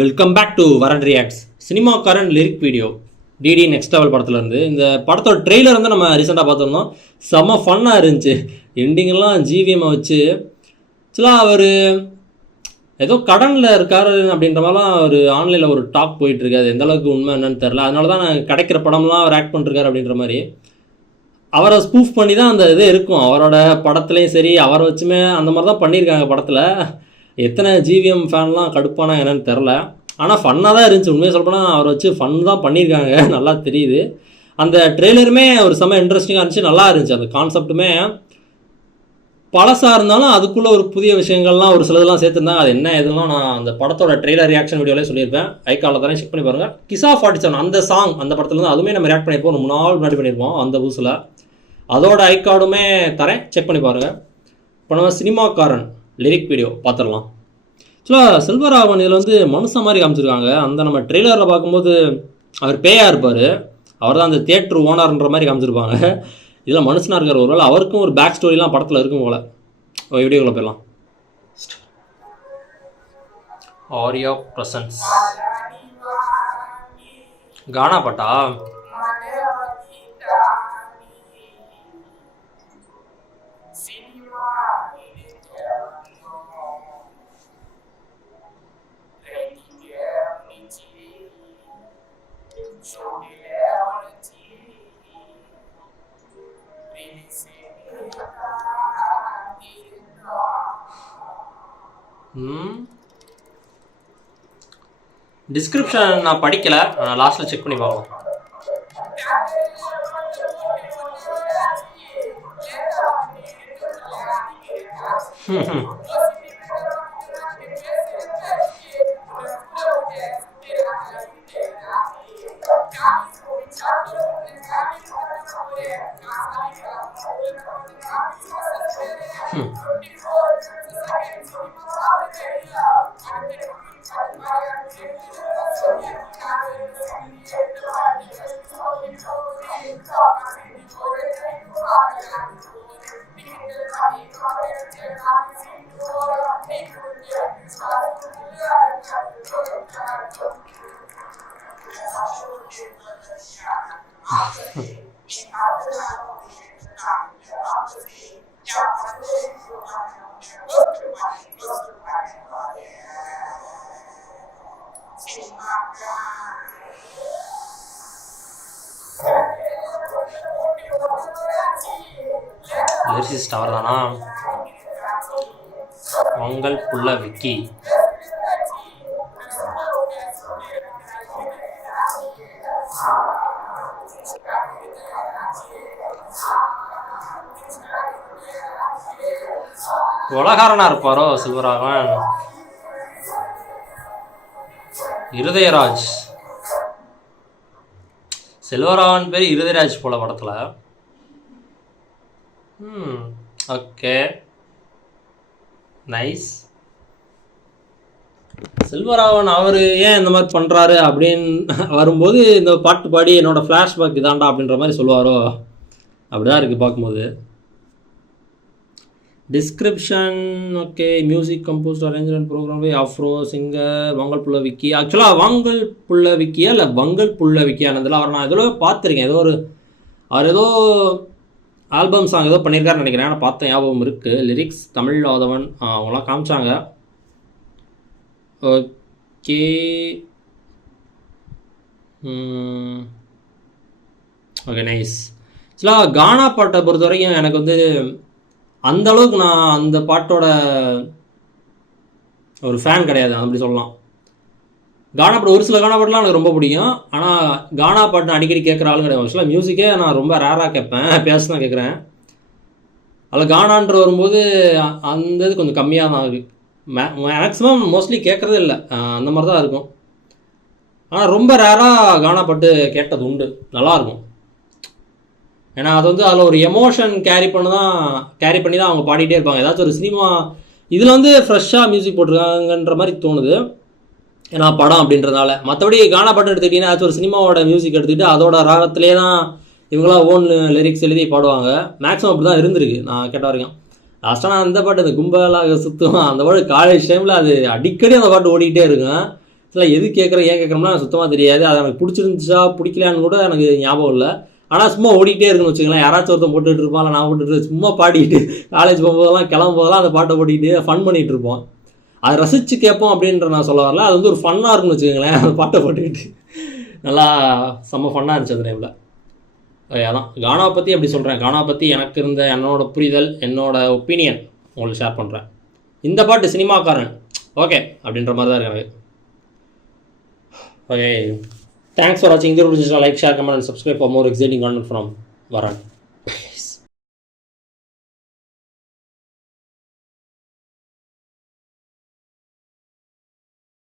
Welcome back to Varan reacts. சினிமாக்காரன் lyric video DD next level படத்துலேருந்து இந்த படத்தோட ட்ரெய்லர் வந்து நம்ம ரீசெண்டாக பார்த்துருந்தோம். செம்ம ஃபன்னாக இருந்துச்சு. எண்டிங்கெல்லாம் ஜிவிஎம்மை வச்சு ஆக்சுவலாக அவர் ஏதோ கடனில் இருக்காரு அப்படின்ற மாதிரிலாம் ஒரு ஆன்லைனில் ஒரு டாக் போயிட்டுருக்கு. அது எந்தளவுக்கு உண்மை என்னன்னு தெரில. அதனால தான் கிடைக்கிற படம்லாம் அவர் ஆக்ட் பண்ணிருக்காரு அப்படின்ற மாதிரி அவரை ஸ்பூஃப் பண்ணி தான் அந்த இது இருக்கும். அவரோட படத்துலேயும் சரி அவரை வச்சுமே அந்த மாதிரி தான் பண்ணியிருக்காங்க படத்தில். எத்தனை ஜிவிஎம் ஃபேன்லாம் கடுப்பானா என்னன்னு தெரில. ஆனால் ஃபன்னாக தான் இருந்துச்சு. உண்மையாக சொல்லப்போனால் அவரை வச்சு ஃபன் தான் பண்ணியிருக்காங்க. நல்லா தெரியுது. அந்த ட்ரெய்லருமே ஒரு செம்ம இன்ட்ரெஸ்டிங்காக இருந்துச்சு. நல்லா இருந்துச்சு. அந்த கான்செப்ட்டுமே பழசாக இருந்தாலும் அதுக்குள்ளே ஒரு புதிய விஷயங்கள்லாம் ஒரு சிலதெல்லாம் சேர்த்துருந்தாங்க. அது என்ன எதுலாம் நான் அந்த படத்தோட ட்ரெய்லர் ரியாக்ஷன் வீடியோலேயே சொல்லியிருப்பேன். ஐக்காலில் தானே செக் பண்ணி பாருங்கள். கிசா 47 அந்த சாங் அந்த படத்துலேருந்து அதுவுமே நம்ம ரியாக்ட் பண்ணியிருப்போம். ரொம்ப நாள் முன்னாடி பண்ணியிருப்போம் அந்த புதுசில். அதோட ஐக்கார்டுமே தரேன், செக் பண்ணி பாருங்கள். இப்போ நம்ம சினிமாக்காரன் லிரிக் வீடியோ பார்த்துடலாம். ஆக்சுவலாக செல்வராகவன் இதில் வந்து மனுஷன் மாதிரி காமிச்சிருக்காங்க. அந்த நம்ம ட்ரெய்லரில் பார்க்கும்போது அவர் பேயாக இருப்பார். அவர் தான் அந்த தியேட்டர் ஓனர்ன்ற மாதிரி காமிச்சிருப்பாங்க. இதில் மனுஷனாக இருக்கிற ஒரு வேளை அவருக்கும் ஒரு பேக் ஸ்டோரிலாம் படத்தில் இருக்கும் போல். வீடியோக்குள்ளே போயிடலாம். ஆரியோ பிரசன்ஸ் கானா பாட்டா? டிஸ்கிரிப்ஷன் நான் படிக்கலை, லாஸ்ட்டில் செக் பண்ணி பார்க்கலாம். லிரிசிஸ்ட் அவர் தானா? வங்கல் புள்ள விக்கி. உலகாரனா இருப்பாரோ செல்வராகவன்? இருதயராஜ். செல்வராகவன் பேர் இருதயராஜ் போல படத்தில். Okay, nice. செல்வராகவன் அவர் ஏன் இந்த மாதிரி பண்ணுறாரு அப்படின்னு வரும்போது இந்த பாட்டு பாடி என்னோடய ஃப்ளாஷ்பேக் இதாண்டா அப்படின்ற மாதிரி சொல்லுவாரோ அப்படிதான் இருக்குது பார்க்கும்போது. Description okay. Music composed arrangement program ஆஃப்ரோ சிங்கர் வங்கல் புள்ள விக்கி. ஆக்சுவலாக வங்கல் புள்ள விக்கியா இல்லை வங்கல் புள்ள விக்கியானதில் அவர் நான் ஏதோ பார்த்துருக்கேன். ஏதோ ஒரு அவர் ஏதோ ஆல்பம் சாங் ஏதோ பண்ணியிருக்காருன்னு நினைக்கிறேன். நான் பார்த்த ஞாபகம் இருக்குது. லிரிக்ஸ் தமிழ் ஆதவன் அவங்களாம் காமிச்சாங்க. Okay, okay, nice. ஆக்சுவலாக கானா பாட்டை பொறுத்த வரைக்கும் எனக்கு வந்து அந்த அளவுக்கு நான் அந்த பாட்டோட ஒரு ஃபேன் கிடையாது, அப்படி சொல்லலாம். கானா பாட்டு ஒரு சில கானா பாட்டுலாம் எனக்கு ரொம்ப பிடிக்கும். ஆனால் கானா பாட்டு அடிக்கடி கேட்குற ஆளும் கிடையாது. ஆக்சுவலாக மியூசிக்கே நான் ரொம்ப ரேராக கேட்பேன், பேச தான் கேட்குறேன். அதில் கானான்ற வரும்போது அந்த இது கொஞ்சம் கம்மியாக தான் இருக்குது. மேக்ஸிமம் மோஸ்ட்லி கேட்குறதே இல்லை, அந்த மாதிரி தான் இருக்கும். ஆனால் ரொம்ப ரேராக கானா பாட்டு கேட்டது உண்டு, நல்லாயிருக்கும். ஏன்னா அது வந்து அதில் ஒரு எமோஷன் கேரி பண்ணி தான் அவங்க பாடிட்டே இருப்பாங்க. ஏதாச்சும் ஒரு சினிமா இதில் வந்து ஃப்ரெஷ்ஷாக மியூசிக் போட்டிருக்காங்கன்ற மாதிரி தோணுது. ஏன்னா படம் அப்படின்றதால. மற்றபடி கானா பாட்டு எடுத்துக்கிட்டிங்கன்னா ஏதாச்சும் ஒரு சினிமாவோட மியூசிக் எடுத்துக்கிட்டு அதோட ராகத்திலே தான் இவங்களாம் ஓன் லிரிக்ஸ் எழுதி பாடுவாங்க. மேக்ஸிமம் அப்படி தான் இருந்திருக்கு நான் கேட்ட வரைக்கும். லாஸ்ட்டாக நான் அந்த பாட்டு அந்த கும்பலாக சுற்றுவான் அந்த பாட்டு காலேஜ் டைமில் அது அடிக்கடி அந்த பாட்டு ஓடிக்கிட்டே இருக்கும். இல்லை எது கேட்குறேன் ஏன் கேட்குறோம்னா எனக்கு சுத்தமாக தெரியாது. அது எனக்கு பிடிச்சிருந்துச்சா பிடிக்கலான்னு கூட எனக்கு ஞாபகம் இல்லை. ஆனால் சும்மா ஓடிக்கிட்டே இருக்குன்னு வச்சுக்கலாம். யாராச்சும் ஒருத்தன் போட்டுட்டு இருப்பான், இல்லை நான் போட்டுட்டு சும்மா பாடிக்கிட்டு காலேஜ் போகும்போதெல்லாம் கிளம்பும்போதெல்லாம் அந்த பாட்டை போட்டிக்கிட்டு ஃபன் பண்ணிகிட்டு இருப்போம். அதை ரசித்து கேட்போம் அப்படின்ற நான் சொல்ல வரல. அது வந்து ஒரு ஃபன்னாக இருக்குன்னு வச்சுக்கோங்களேன். அந்த பாட்டை போட்டுக்கிட்டு நல்லா செம்ம ஃபன்னாக இருந்துச்சு அந்த டைமில். அதான் கானாவை பற்றி அப்படி சொல்கிறேன். கானாவை பற்றி எனக்கு இருந்த என்னோட புரிதல், என்னோட ஒப்பீனியன் உங்களுக்கு ஷேர் பண்ணுறேன். இந்த பாட்டு சினிமாக்காரன் ஓகே அப்படின்ற மாதிரி தான் இருக்கு எனக்கு. ஓகே, தேங்க்ஸ் ஃபார் வாட்சிங். இந்த video like, share, comment and subscribe for more exciting content from வரன்.